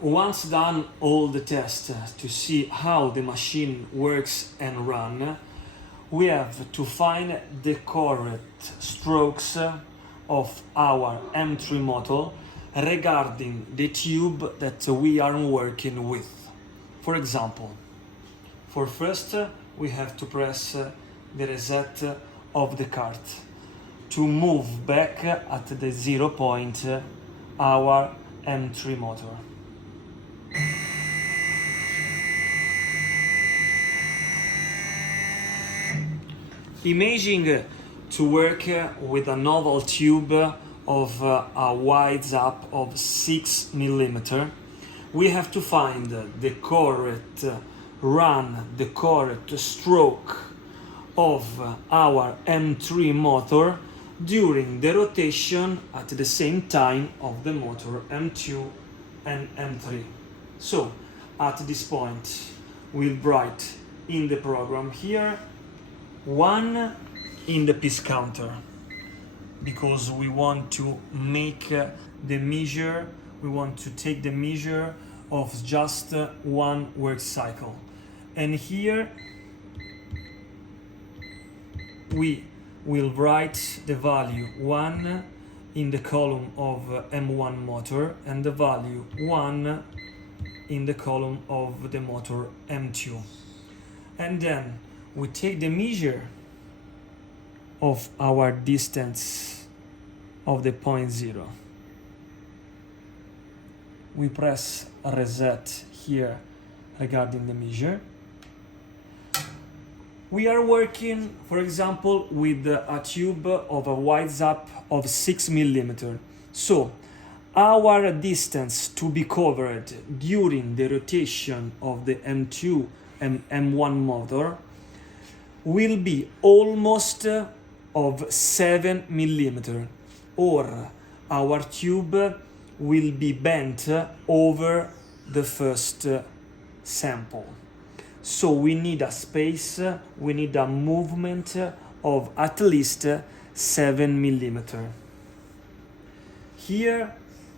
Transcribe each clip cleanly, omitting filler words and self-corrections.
Once done all the tests to see how the machine works and run, we have to find the correct strokes of our M3 motor regarding the tube that we are working with. For example, for first we have to press the reset of the cart to move back at the 0 point our M3 motor. Imaging to work with a novel tube of a width up of 6 mm, we have to find the correct run, the correct stroke of our M3 motor during the rotation at the same time of the motor M2 and M3. So at this point we'll write in the program here 1 in the piece counter, because we want to make the measure, we want to take the measure of just one work cycle. And here we will write the value 1 in the column of M1 motor and the value 1 in the column of the motor M2. And then we take the measure of our distance of the point 0. We press reset here regarding the measure. We are working, for example, with a tube of a width up of 6 mm. So our distance to be covered during the rotation of the M2 and M1 motor will be almost of 7 mm, or our tube will be bent over the first sample. So we need a space, we need a movement of at least 7 mm. Here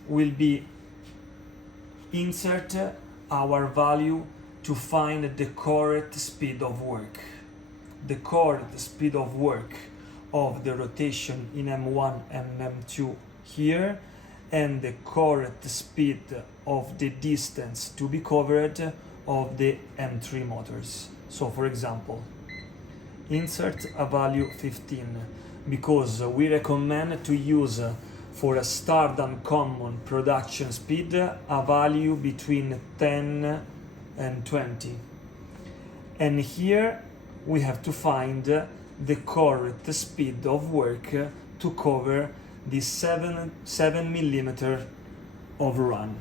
will be insert our value to find the correct speed of work. The correct speed of work of the rotation in M1 and M2 here, and the correct speed of the distance to be covered of the M3 motors. So for example, insert a value 15, because we recommend to use for a standard common production speed a value between 10 and 20. And here we have to find the correct speed of work to cover the 7 mm of run.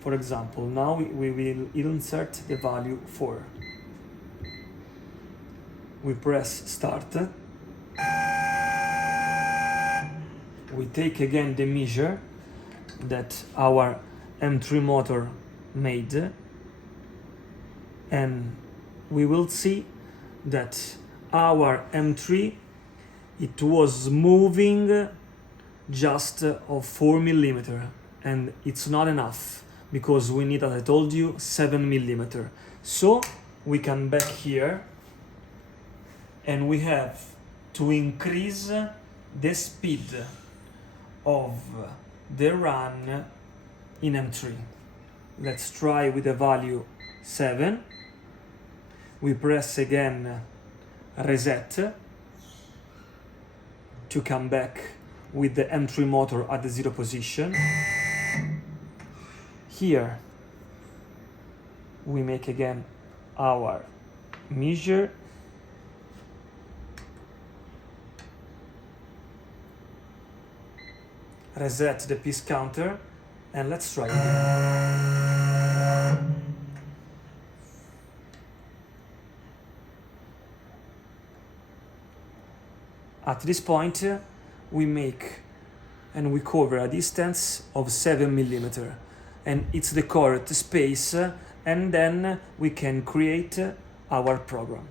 For example, now we will insert the value 4. We press start. We take again the measure that our M3 motor made, and we will see that our M3, it was moving just of 4 mm, and it's not enough, because we need, as I told you, 7 mm. So we come back here and we have to increase the speed of the run in M3. Let's try with the value 7. We press again reset to come back with the M3 motor at the 0 position. Here we make again our measure. Reset the piece counter, and let's try again. At this point, we make and we cover a distance of 7 mm, and it's the correct space, and then we can create our program.